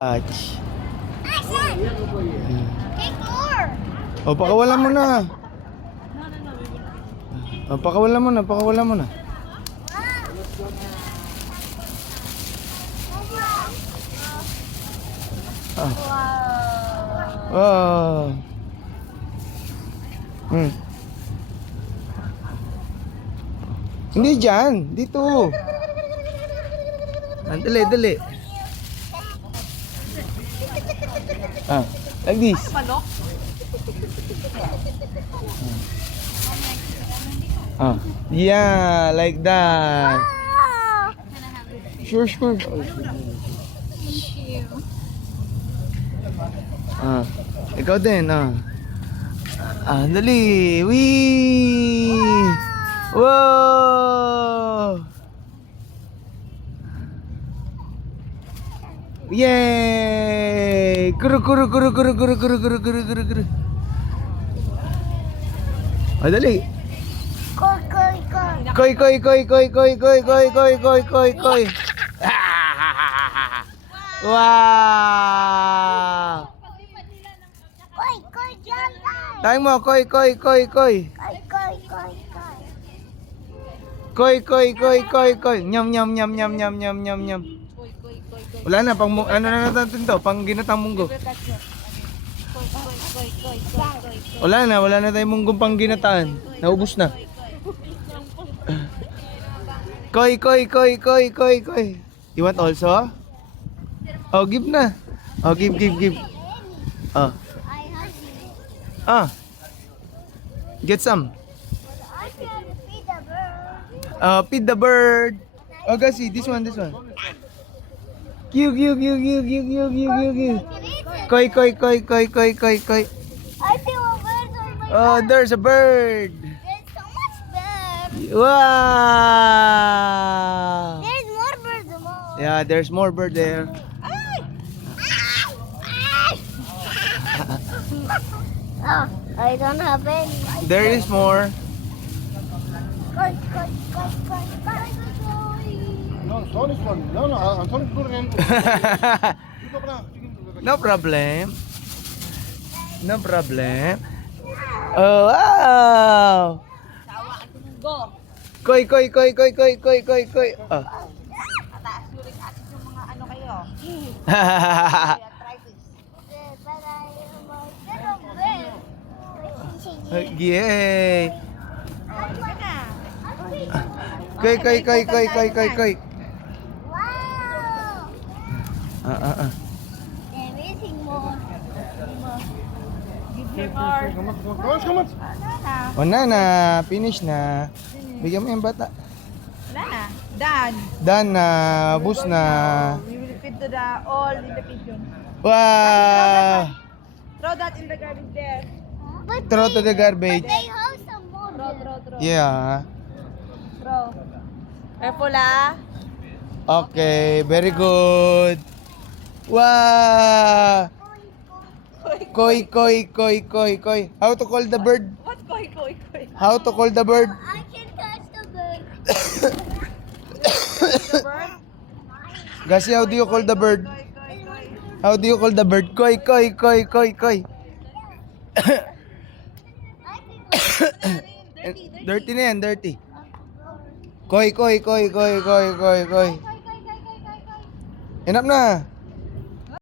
Ach. Action! Take more! O, pakawalan mo na. O, pakawalan mo na, pakawalan mo na. Ah. Wow! Wow. Hindi dyan, dito. Dali, dali. Ah, like this. Ah, yeah, like that. Sure, sure. Ah, ikaw din, ah. Ah, dali. Wee! Wow! Yay! Kuru kuru kuru kuru kuru kuru kuru kuru kuru kuru. Ah, dali. Koi, koi, koi! Koi koi koi koi koi koi koi koi koi koi koi. Wow! Koi, koi, jump! Tayong mo, koi koi koi koi. Koi, koi, koi, koi! Koi koi koi koi koi. Nyam nyam nyam nyam nyam nyam nyam nyam. Wala na, pang ano na natin to, pang ginatang munggo. Wala na tayong munggong pang ginataan. Naubos na. Koi koi koi koi koi koi. You want also? Oh, give na. Oh, give. Oh. I have you. Ah. Get some. I can feed the bird. Feed the bird. Oh, Gasi, this one. Give. Koi koi koi koi koi koi koi. I feel a bird on my Oh, there's a bird. There's so much bird. Wow. There's more birds. More. Yeah, there's more bird there. Ay! Oh, I don't have any. There is more. Koi, koi, koi, koi, koi, koi. No, sorry, son. No, I'm sorry to do it. No problem. No problem. Oh, wow. Koi. Oh. Yay. Koi. Wow! Ah. They're missing more. Come on. O na, finish na. Bigyan mo yung bata. Wala na. Done. Done na, bus na. We will feed to the all in the pigeon. Wow! Throw that in the garbage there. But Throw to the but garbage. they have some more. Throw. Yeah. Throw. Careful ah. Okay, very good. Wow! Koi. How to call the bird? What koi? How to call the bird? I can catch the bird. The bird? Gasi, how do you call the bird? How do you call the bird? Koi. Dirty na yan, dirty. Koi. Enough na.